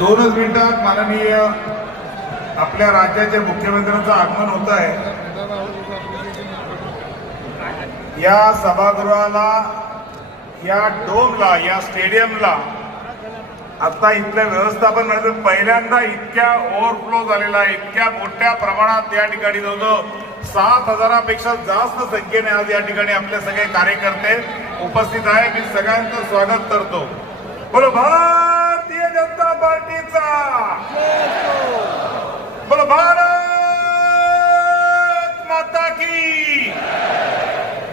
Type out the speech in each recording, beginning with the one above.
2च मिनिटात माननीय आपल्या राज्याचे मुख्यमंत्र्यांचं आगमन होत आहे। या सभागृहाला, या डोमला, या स्टेडियमला आता इथलं व्यवस्थापन म्हणजे पहिल्यांदा इतक्या ओव्हरफ्लो झालेला आहे, इतक्या मोठ्या प्रमाणात या ठिकाणी जवळजवळ 7,000पेक्षा जास्त संख्येने आज या ठिकाणी आपले सगळे कार्यकर्ते उपस्थित आहे। मी सगळ्यांचं स्वागत करतो। बोलो भारतीय जनता पार्टीचा, बोलो भारत माता की,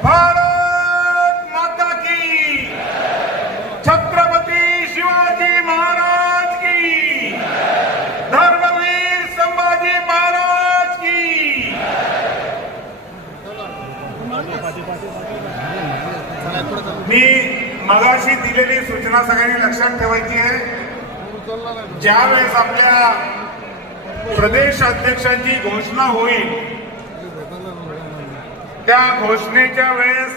भारत माता की, छत्रपती शिवाजी महाराज की, धर्मवीर संभाजी महाराज की। मी मगाशी दिलेली सूचना सगळ्यांनी लक्षात ठेवायची आहे। ज्यावेळेस आपल्या प्रदेश अध्यक्षांची घोषणा होईल, त्या घोषणेच्या वेळेस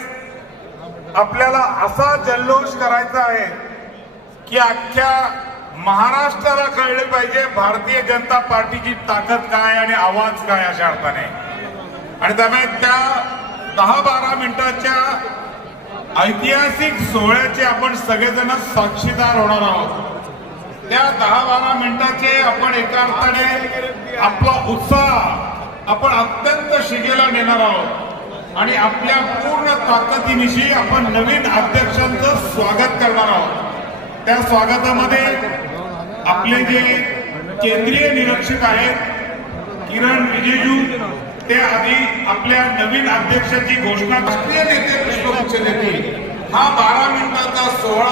आपल्याला असा जल्लोष करायचा आहे की अख्ख्या महाराष्ट्राला कळले पाहिजे भारतीय जनता पार्टीची ताकद काय आणि आवाज काय अशा अर्थाने। आणि त्यामुळे त्या 10-12 मिनिटाच्या ऐतिहासिक सोहळ्याचे आपण सगळेजण साक्षीदार होणार आहोत। त्या 10-12 मिनिटाचे आपण एका अर्थाने आपला उत्साह आपण अत्यंत शिगेला नेणार आहोत आणि आपल्या पूर्ण ताकदीनिशी आपण नवीन अध्यक्षांचं स्वागत करणार आहोत। त्या स्वागतामध्ये आपले जे केंद्रीय निरीक्षक आहेत किरण रिजिजू, ते आधी आपल्या नवीन अध्यक्षाची घोषणा राष्ट्रीय नेते पुष्पगुच्छ देतील। हा 12 मिनिटाचा सोहळा